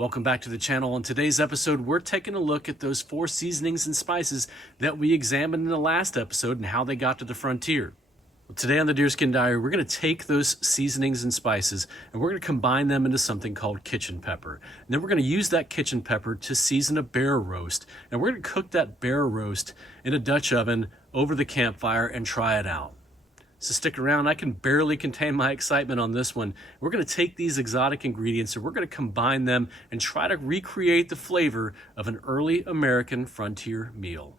Welcome back to the channel. On today's episode, we're taking a look at those 4 seasonings and spices that we examined in the last episode and how they got to the frontier. Well, today on the Deerskin Diary, we're going to take those seasonings and spices and we're going to combine them into something called kitchen pepper. And then we're going to use that kitchen pepper to season a bear roast. And we're going to cook that bear roast in a Dutch oven over the campfire and try it out. So stick around. I can barely contain my excitement on this one. We're going to take these exotic ingredients and we're going to combine them and try to recreate the flavor of an early American frontier meal.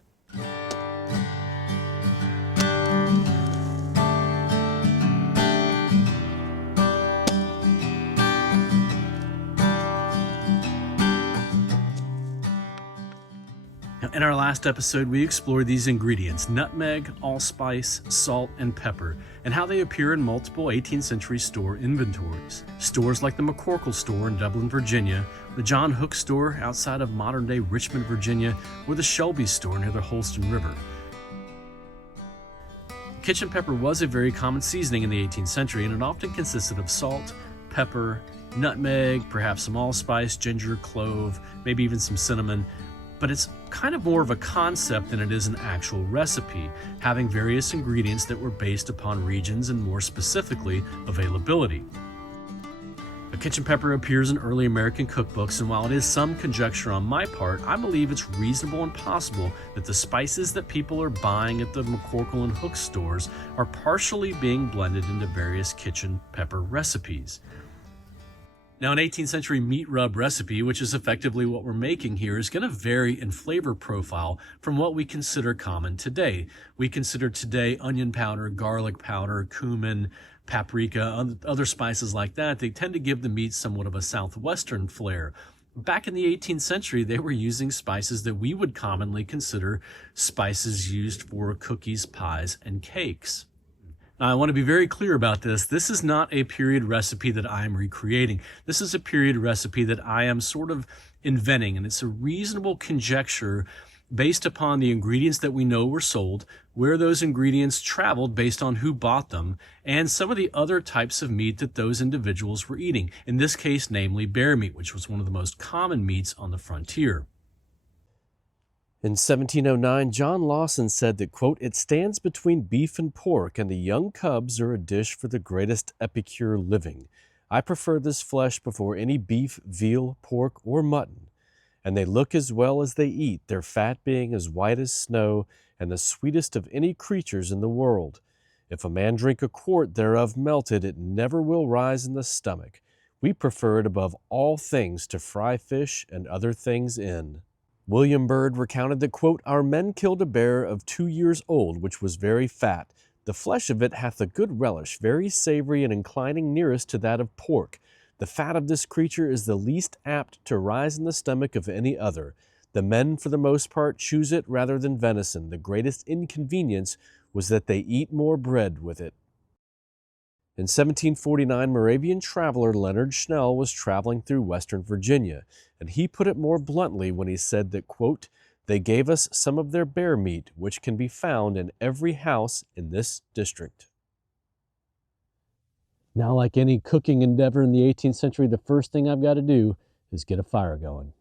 In our last episode, we explored these ingredients: nutmeg, allspice, salt, and pepper, and how they appear in multiple 18th century store inventories. Stores like the McCorkle store in Dublin, Virginia, the John Hook store outside of modern-day Richmond, Virginia, or the Shelby store near the Holston River. Kitchen pepper was a very common seasoning in the 18th century, and it often consisted of salt, pepper, nutmeg, perhaps some allspice, ginger, clove, maybe even some cinnamon. But it's kind of more of a concept than it is an actual recipe, having various ingredients that were based upon regions and more specifically, availability. A kitchen pepper appears in early American cookbooks, and while it is some conjecture on my part, I believe it's reasonable and possible that the spices that people are buying at the McCorkle and Hook stores are partially being blended into various kitchen pepper recipes. Now, an 18th century meat rub recipe, which is effectively what we're making here, is going to vary in flavor profile from what we consider common today. We consider today onion powder, garlic powder, cumin, paprika, other spices like that. They tend to give the meat somewhat of a southwestern flair. Back in the 18th century, they were using spices that we would commonly consider spices used for cookies, pies, and cakes. Now, I want to be very clear about this. This is not a period recipe that I'm recreating. This is a period recipe that I am sort of inventing, and it's a reasonable conjecture based upon the ingredients that we know were sold, where those ingredients traveled based on who bought them, and some of the other types of meat that those individuals were eating. In this case, namely bear meat, which was one of the most common meats on the frontier. In 1709, John Lawson said that, quote, "It stands between beef and pork, and the young cubs are a dish for the greatest epicure living. I prefer this flesh before any beef, veal, pork, or mutton. And they look as well as they eat, their fat being as white as snow, and the sweetest of any creatures in the world. If a man drink a quart thereof melted, it never will rise in the stomach. We prefer it above all things to fry fish and other things in." William Byrd recounted that, quote, "Our men killed a bear of 2 years old, which was very fat. The flesh of it hath a good relish, very savory, and inclining nearest to that of pork. The fat of this creature is the least apt to rise in the stomach of any other. The men, for the most part, choose it rather than venison. The greatest inconvenience was that they eat more bread with it." In 1749, Moravian traveler Leonard Schnell was traveling through western Virginia, and he put it more bluntly when he said that, quote, "They gave us some of their bear meat, which can be found in every house in this district." Now, like any cooking endeavor in the 18th century, the first thing I've got to do is get a fire going.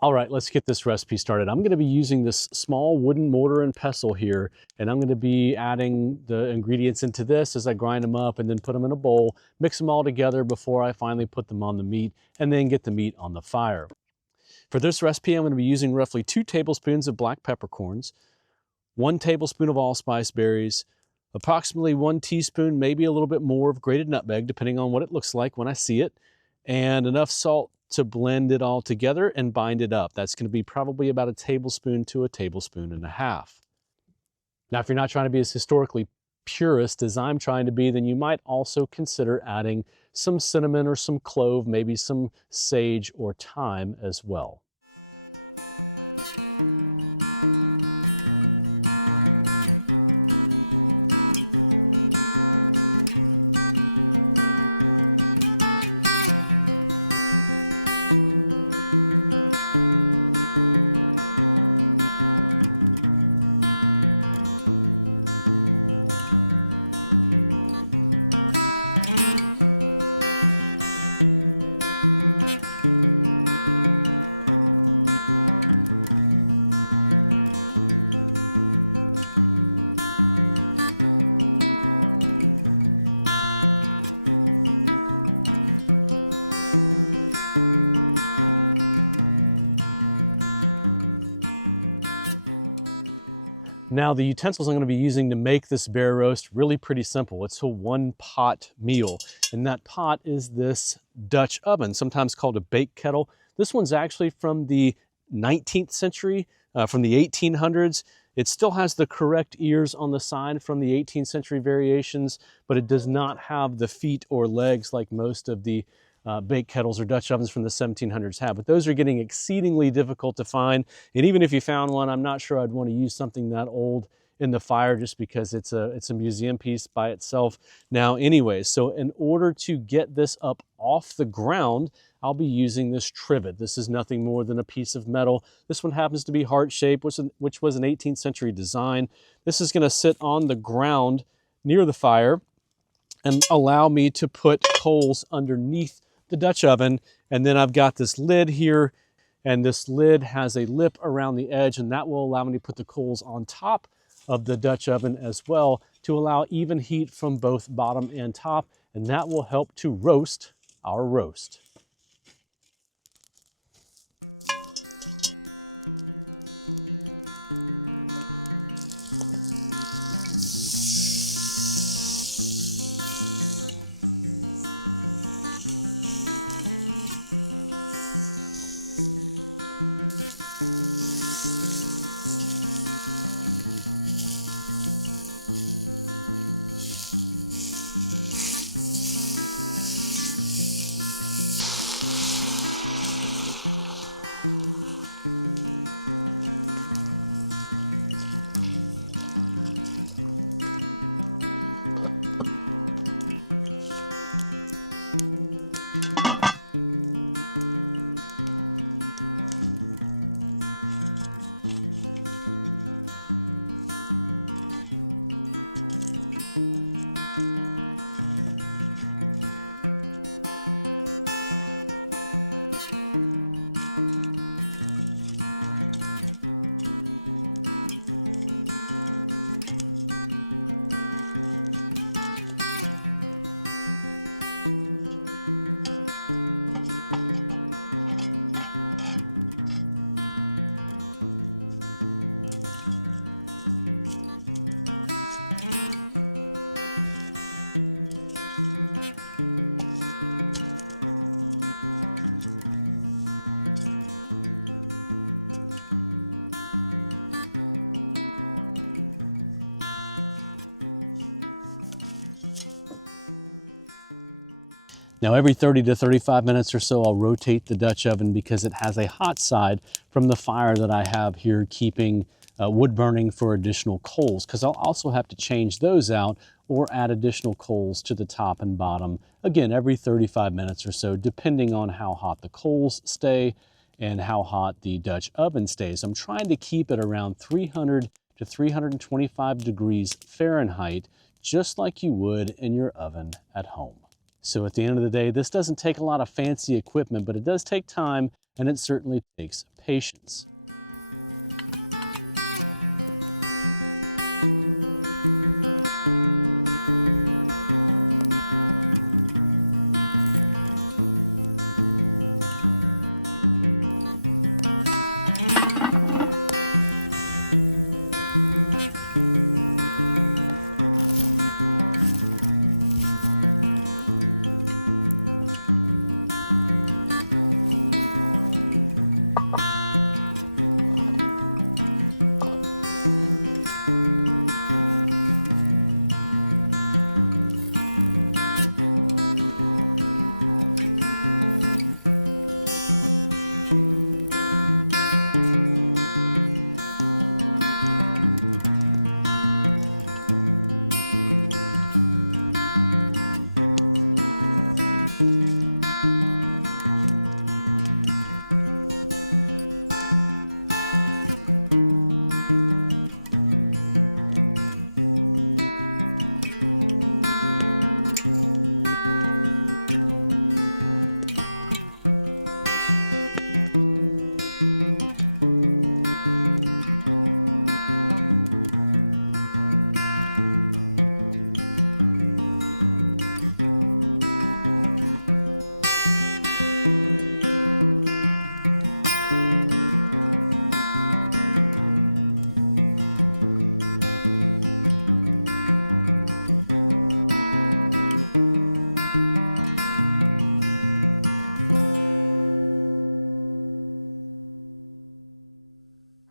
All right, let's get this recipe started. I'm going to be using this small wooden mortar and pestle here, and I'm going to be adding the ingredients into this as I grind them up and then put them in a bowl, mix them all together before I finally put them on the meat, and then get the meat on the fire. For this recipe, I'm going to be using roughly 2 tablespoons of black peppercorns, 1 tablespoon of allspice berries, approximately 1 teaspoon, maybe a little bit more of grated nutmeg, depending on what it looks like when I see it, and enough salt to blend it all together and bind it up. That's going to be probably about a tablespoon to a tablespoon and a half. Now, if you're not trying to be as historically purist as I'm trying to be, then you might also consider adding some cinnamon or some clove, maybe some sage or thyme as well. Now, the utensils I'm going to be using to make this bear roast, really pretty simple. It's a 1-pot meal, and that pot is this Dutch oven, sometimes called a bake kettle. This one's actually from the 19th century, from the 1800s. It still has the correct ears on the side from the 18th century variations, but it does not have the feet or legs like most of the bake kettles or Dutch ovens from the 1700s have. But those are getting exceedingly difficult to find. And even if you found one, I'm not sure I'd want to use something that old in the fire just because it's a museum piece by itself. Now, anyways, so in order to get this up off the ground, I'll be using this trivet. This is nothing more than a piece of metal. This one happens to be heart-shaped, which was an 18th century design. This is going to sit on the ground near the fire and allow me to put coals underneath the Dutch oven. And then I've got this lid here, and this lid has a lip around the edge, and that will allow me to put the coals on top of the Dutch oven as well to allow even heat from both bottom and top, and that will help to roast our roast. Now, every 30 to 35 minutes or so, I'll rotate the Dutch oven because it has a hot side from the fire that I have here keeping wood burning for additional coals, because I'll also have to change those out or add additional coals to the top and bottom, again, every 35 minutes or so, depending on how hot the coals stay and how hot the Dutch oven stays. I'm trying to keep it around 300 to 325 degrees Fahrenheit, just like you would in your oven at home. So at the end of the day, this doesn't take a lot of fancy equipment, but it does take time, and it certainly takes patience.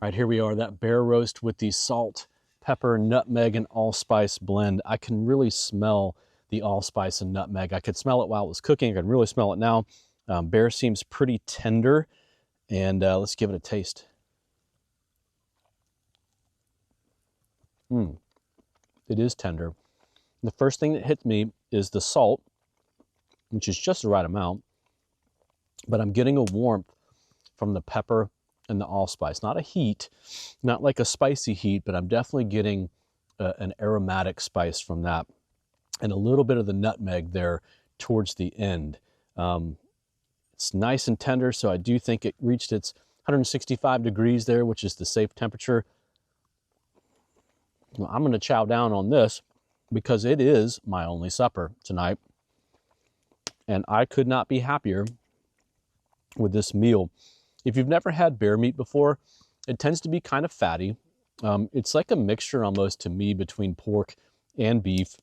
All right, here we are, that bear roast with the salt, pepper, nutmeg, and allspice blend. I can really smell the allspice and nutmeg. I could smell it while it was cooking. I can really smell it now. Bear seems pretty tender, and let's give it a taste. It is tender. The first thing that hits me is the salt, which is just the right amount, but I'm getting a warmth from the pepper and the allspice. Not a heat, not like a spicy heat, but I'm definitely getting an aromatic spice from that, and a little bit of the nutmeg there towards the end. It's nice and tender, so I do think it reached its 165 degrees there, which is the safe temperature. Well, I'm going to chow down on this because it is my only supper tonight, and I could not be happier with this meal. If you've never had bear meat before, it tends to be kind of fatty. It's like a mixture almost to me between pork and beef,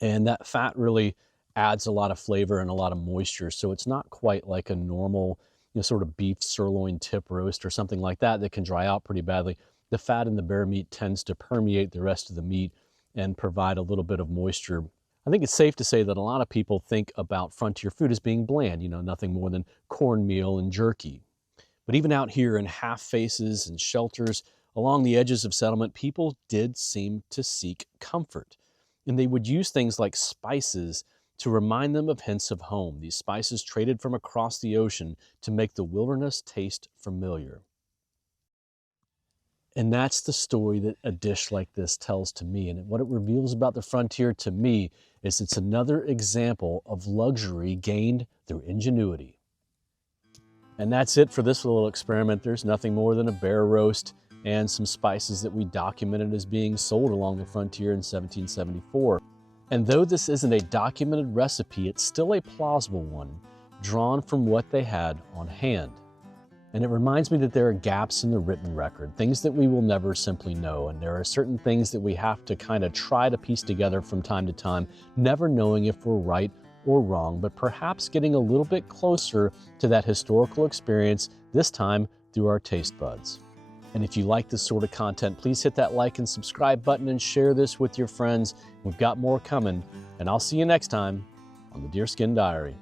and that fat really adds a lot of flavor and a lot of moisture, so it's not quite like a normal, sort of beef sirloin tip roast or something like that that can dry out pretty badly. The fat in the bear meat tends to permeate the rest of the meat and provide a little bit of moisture. I think it's safe to say that a lot of people think about frontier food as being bland, nothing more than cornmeal and jerky. But even out here in half faces and shelters along the edges of settlement, people did seem to seek comfort. And they would use things like spices to remind them of hints of home. These spices traded from across the ocean to make the wilderness taste familiar. And that's the story that a dish like this tells to me. And what it reveals about the frontier to me is it's another example of luxury gained through ingenuity. And that's it for this little experiment. There's nothing more than a bear roast and some spices that we documented as being sold along the frontier in 1774. And though this isn't a documented recipe, it's still a plausible one, drawn from what they had on hand. And it reminds me that there are gaps in the written record, things that we will never simply know, and there are certain things that we have to kind of try to piece together from time to time, never knowing if we're right or wrong, but perhaps getting a little bit closer to that historical experience, this time through our taste buds. And if you like this sort of content, please hit that like and subscribe button and share this with your friends. We've got more coming, and I'll see you next time on the Deerskin Diary.